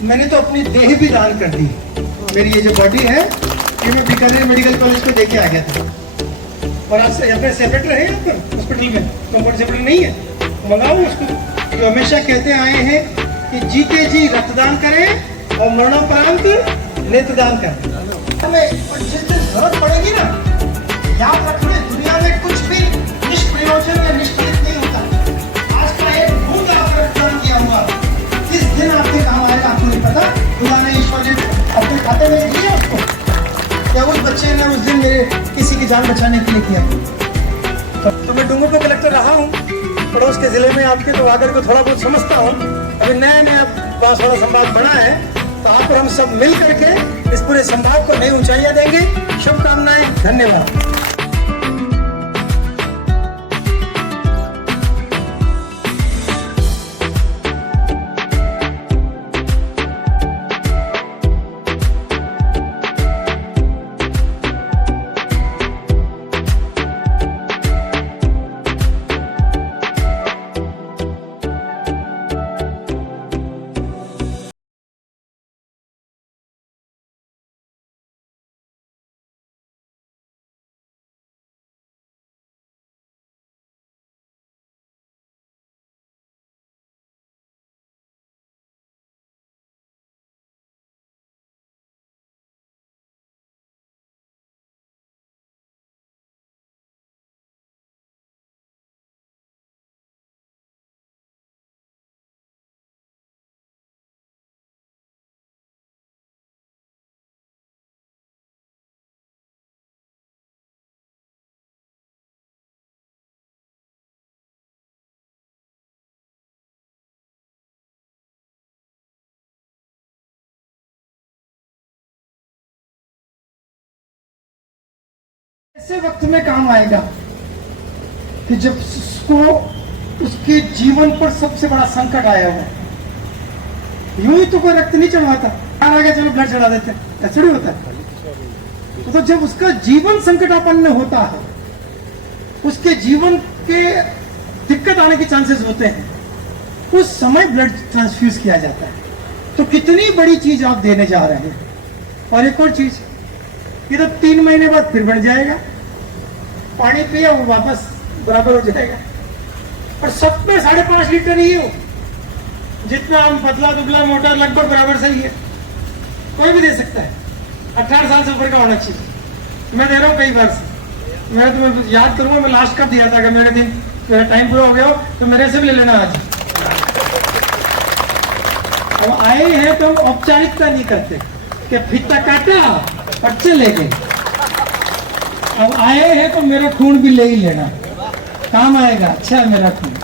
मैंने तो अपनी देह भी दान कर दी। मेरी ये जो बॉडी है ये मैं बीकानेर मेडिकल कॉलेज को देके आ गया था। और आज से अपने सेक्रेटरी है यहाँ पर हॉस्पिटल में, कंपाउंड सेक्रेटरी नहीं है, मंगाओ उसको। जो हमेशा कहते आए हैं कि जीते जी रक्तदान करें और मरणोपरांत नेत्रदान करें। हमें और जिस दिन जरूरत पड़ेगी ना, याद रखना दुनिया में कुछ भी निष्प्रयोजन या निष्फलित नहीं होता। आज का एक बूंद आपने रक्तदान किया हुआ, किस दिन आपके काम आएगा आपको नहीं पता। खुदा ने ईश्वर ने अपने खाते में लिया उसको, या उस बच्चे ने उस दिन मेरे किसी की जान बचाने के लिए किया। तो मैं डूंगरपुर कलेक्टर रहा हूँ, पड़ोस के जिले में आपके, तो आकर को थोड़ा बहुत समझता हूँ। अभी नया नया बांसवाड़ा संभाग बना है, तो आप और हम सब मिल करके इस पूरे संभाग को नई ऊंचाइयां देंगे। शुभकामनाएं, धन्यवाद। ऐसे वक्त में काम आएगा कि जब उसको उसके जीवन पर सबसे बड़ा संकट आया हुआ है। यूं ही तो कोई रक्त नहीं चढ़वाता, आ गया चलो ब्लड चढ़ा देते, ऐसा नहीं होता। तो जब उसका जीवन संकटापन्न होता है, उसके जीवन के दिक्कत आने के चांसेस होते हैं, उस समय ब्लड ट्रांसफ्यूज किया जाता है। तो कितनी बड़ी चीज आप देने जा रहे हैं। और एक और चीज, ये तो 3 महीने बाद फिर बढ़ जाएगा, पानी पिया वो वापस बराबर हो जाएगा। और सब में 5.5 लीटर ही हो, जितना हम पतला दुबला मोटा लगभग बराबर सही है, कोई भी दे सकता है। 18 साल से ऊपर का होना चाहिए। मैं दे रहा हूँ कई बार से, मैं तुम्हें याद करूंगा मैं लास्ट कब दिया था। अगर मेरा टाइम पूरा हो गया हो तो मेरे से भी ले लेना आज। अब आए हैं तो हम औपचारिकता नहीं करते कि फीता काटा और चले गए। अब आए हैं तो मेरा खून भी ले ही लेना, काम आएगा। अच्छा है मेरा खून।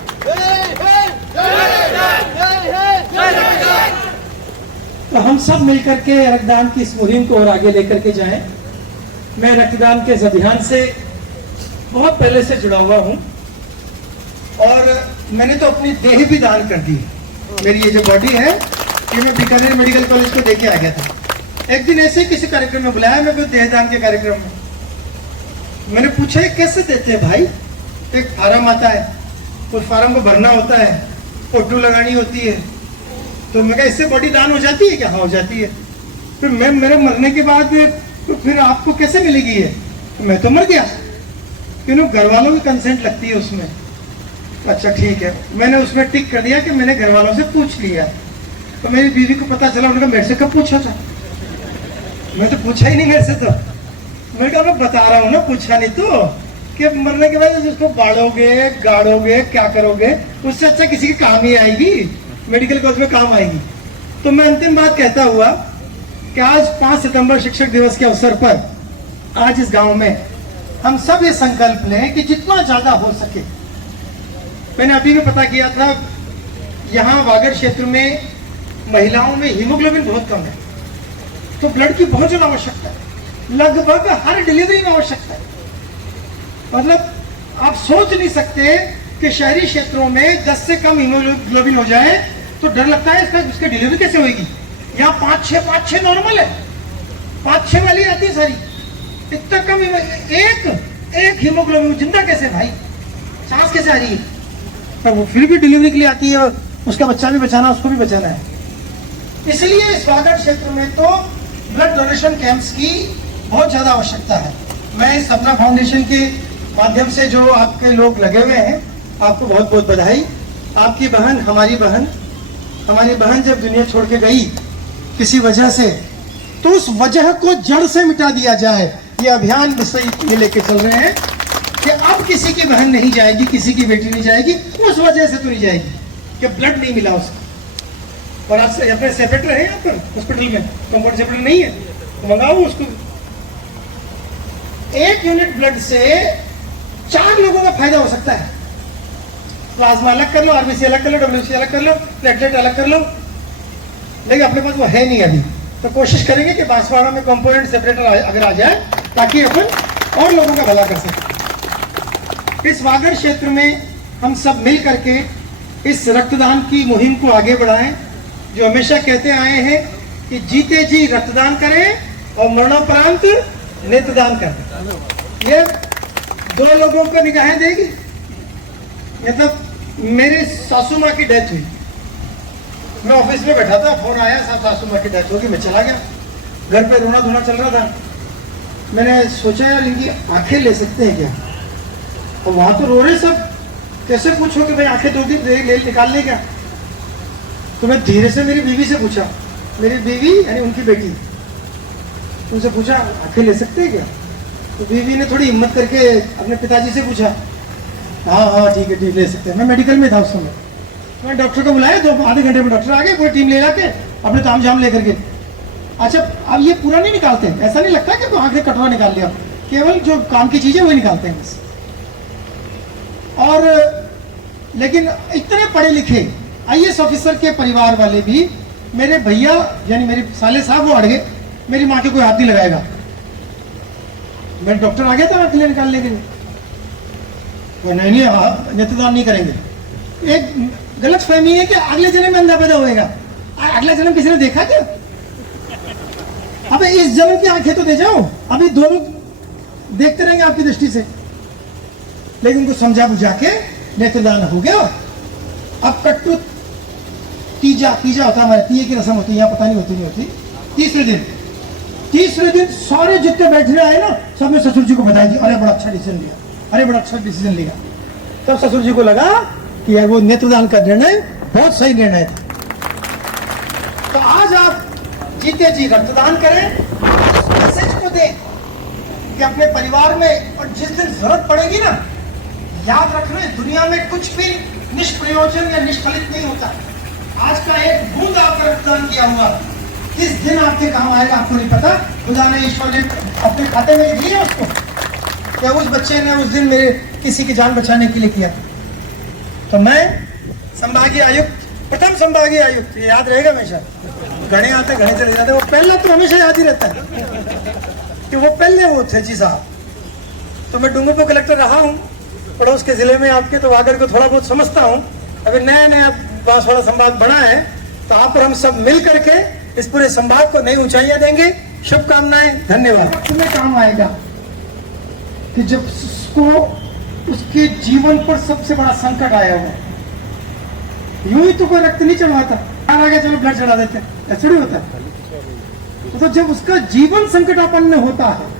तो हम सब मिलकर के रक्तदान की इस मुहिम को और आगे लेकर के जाएं। मैं रक्तदान के इस अभियान से बहुत पहले से जुड़ा हुआ हूं और मैंने तो अपनी देह भी दान कर दी। मेरी ये जो बॉडी है ये मैं बीकानेर मेडिकल कॉलेज को देके आ गया था। एक दिन ऐसे किसी कार्यक्रम में बुलाया, मैं कोई देहदान के कार्यक्रम में। मैंने पूछा कैसे देते हैं भाई? एक फार्म आता है, उस फार्म को भरना होता है, फोटो लगानी होती है। तो मैं कहा इससे बॉडी दान हो जाती है क्या? हाँ हो जाती है। फिर मैं मेरे मरने के बाद तो फिर आपको कैसे मिलेगी ये? तो मैं तो मर गया, क्यों? घर वालों की कंसेंट लगती है उसमें। अच्छा ठीक है, मैंने उसमें टिक कर दिया कि मैंने घर वालों से पूछ लिया। तो मेरी बीवी को पता चला, उन्होंने कहा मेरे से कब पूछा था? मैं तो पूछा ही नहीं मेरे से। तो मैंने कहा मैं बता रहा हूँ ना, पूछा नहीं तो कि मरने के बाद उसको बाढ़ोगे गाड़ोगे क्या करोगे, उससे अच्छा किसी के काम ही आएगी, मेडिकल कॉलेज में काम आएगी। तो मैं अंतिम बात कहता हुआ कि आज 5 सितंबर शिक्षक दिवस के अवसर पर आज इस गांव में हम सब ये संकल्प लें कि जितना ज्यादा हो सके। मैंने अभी भी पता किया था, यहाँ वागड़ क्षेत्र में महिलाओं में हीमोग्लोबिन बहुत कम है, तो ब्लड की बहुत ज्यादा आवश्यकता है। लगभग हर डिलीवरी में आवश्यकता है। मतलब आप सोच नहीं सकते कि शहरी क्षेत्रों में 10 से कम हीमोग्लोबिन हो जाए तो डर लगता है इसका डिलीवरी कैसे होगी। यहाँ 5-6 नॉर्मल है, 5-6 वाली आती है सारी। इतना कम एक हीमोग्लोबिन जिंदा कैसे भाई? सांस कैसे आ रही है? तो वो फिर भी डिलीवरी के लिए आती है, उसका बच्चा भी बचाना, उसको भी बचाना है। इसलिए इस वागड़ क्षेत्र में तो ब्लड डोनेशन कैंप्स की बहुत ज्यादा आवश्यकता है। मैं इस सपना फाउंडेशन के माध्यम से जो आपके लोग लगे हुए हैं, आपको बहुत बहुत बधाई। आपकी बहन, हमारी बहन जब दुनिया छोड़ के गई किसी वजह से, तो उस वजह को जड़ से मिटा दिया जाए, ये अभियान ये लेके चल रहे हैं कि अब किसी की बहन नहीं जाएगी, किसी की बेटी नहीं जाएगी उस वजह से तो नहीं जाएगी कि ब्लड नहीं मिला उसको। और आप अपने सेपरेटर है यहाँ पर हॉस्पिटल में, कंपाउंड सेपरेटर नहीं है तो मंगाओ उसको। 1 यूनिट ब्लड से 4 लोगों का फायदा हो सकता है। प्लाज्मा अलग कर लो, आरबीसी अलग कर लो, डब्ल्यूसी अलग कर लो, प्लेटलेट अलग कर लो, लेकिन अपने पास वो है नहीं अभी। तो कोशिश करेंगे कि बांसवाड़ा में कंपोनेंट सेपरेटर अगर आ जाए ताकि अपन और लोगों का भला कर सकें। इस वागड़ क्षेत्र में हम सब मिल करके इस रक्तदान की मुहिम को आगे बढ़ाएं, जो हमेशा कहते आए हैं कि जीते जी रक्तदान करें और मरणोपरांत नेत्रदान करें। ये 2 लोगों को निगाहें देगी। मतलब मेरे सासू माँ की डेथ हुई, मैं ऑफिस में बैठा था, फोन आया, साहब सासू माँ की डेथ होगी। मैं चला गया, घर पे रोना धोना चल रहा था। मैंने सोचा यार इनकी आंखें ले सकते हैं क्या, और वहां तो रो रहे सब, कैसे पूछो कि भाई आंखें 2 दिन ले निकाल ले क्या। तो मैं धीरे से मेरी बीवी से पूछा, मेरी बीवी यानी उनकी बेटी, उनसे पूछा आंखें ले सकते हैं क्या। तो बीवी ने थोड़ी हिम्मत करके अपने पिताजी से पूछा, हाँ ठीक है ले सकते हैं। मैं मेडिकल में था उस समय, मैं डॉक्टर को बुलाया, 2 आधे घंटे में डॉक्टर आ गए, पूरी टीम ले आके अपने ताम झाम लेकर के। अच्छा अब ये पूरा नहीं निकालते, ऐसा नहीं लगता कि आंखें कटवा निकाल लिया, केवल जो काम की चीजें वही निकालते हैं बस। और लेकिन इतने पढ़े लिखे आईएएस ऑफिसर के परिवार वाले भी, मेरे भैया यानी मेरे साले साहब वो अड़ गए, मेरी माँ के कोई हाथ नहीं लगाएगा। मैं डॉक्टर आ गया था आंखें निकालने के लिए, वो नहीं नेत्रदान नहीं करेंगे। एक गलत फहमी है कि अगले जन्म में अंधा पैदा होएगा। अगला जन्म किसी ने देखा क्या? अबे इस जन्म की आंखें तो दे जाओ, अभी दोनों देखते रहेंगे आपकी दृष्टि से। लेकिन उनको समझा बुझा के नेत्रदान हो गया। अब कट्टू तीजा होता है, हमारे तीये की रस्म होती है, यहाँ पता नहीं होती नहीं होती। तीसरे दिन सारे जितने बैठने आए ना, सबने ससुर जी को बताया जी, अरे बड़ा अच्छा डिसीजन लिया, अरे बड़ा अच्छा डिसीजन लिया। तब ससुर जी को लगा कि वो नेत्रदान का निर्णय बहुत सही निर्णय था। तो आज आप जीते जी रक्तदान करें, मैसेज को दें कि अपने परिवार में, और जिस दिन जरूरत पड़ेगी ना, याद रखना दुनिया में कुछ भी निष्प्रयोजन या निष्फलित नहीं होता। आज का एक बूंद आपने रक्तदान किया हुआ, किस दिन आपके काम आएगा आपको नहीं पता। खुदा ने, ईश्वर ने अपने खाते में दिया उसको, क्या उस बच्चे ने उस दिन मेरे किसी की जान बचाने के लिए किया। तो मैं संभागीय आयुक्त, प्रथम संभागीय आयुक्त, याद रहेगा हमेशा। घड़े आते घड़े चले जाते, वो पहला तो हमेशा याद ही रहता है कि वो पहले वो थे जी साहब। तो मैं डूंगरपुर कलेक्टर रहा हूँ, पड़ोस के जिले में आपके, तो वागड़ को थोड़ा बहुत समझता हूँ। अभी नया बांसवाड़ा संभाग बना है, तो आप और हम सब मिल करके इस पूरे संभाग को नई ऊंचाइयां देंगे। शुभकामनाएं, धन्यवाद। तुम्हें काम आएगा कि जब उसको उसके जीवन पर सबसे बड़ा संकट आया हुआ, यूं ही तो कोई रक्त नहीं चढ़वाता, आ गया चलो ब्लड चढ़ा देते, ऐसा नहीं होता। तो जब उसका जीवन संकटापन्न होता है,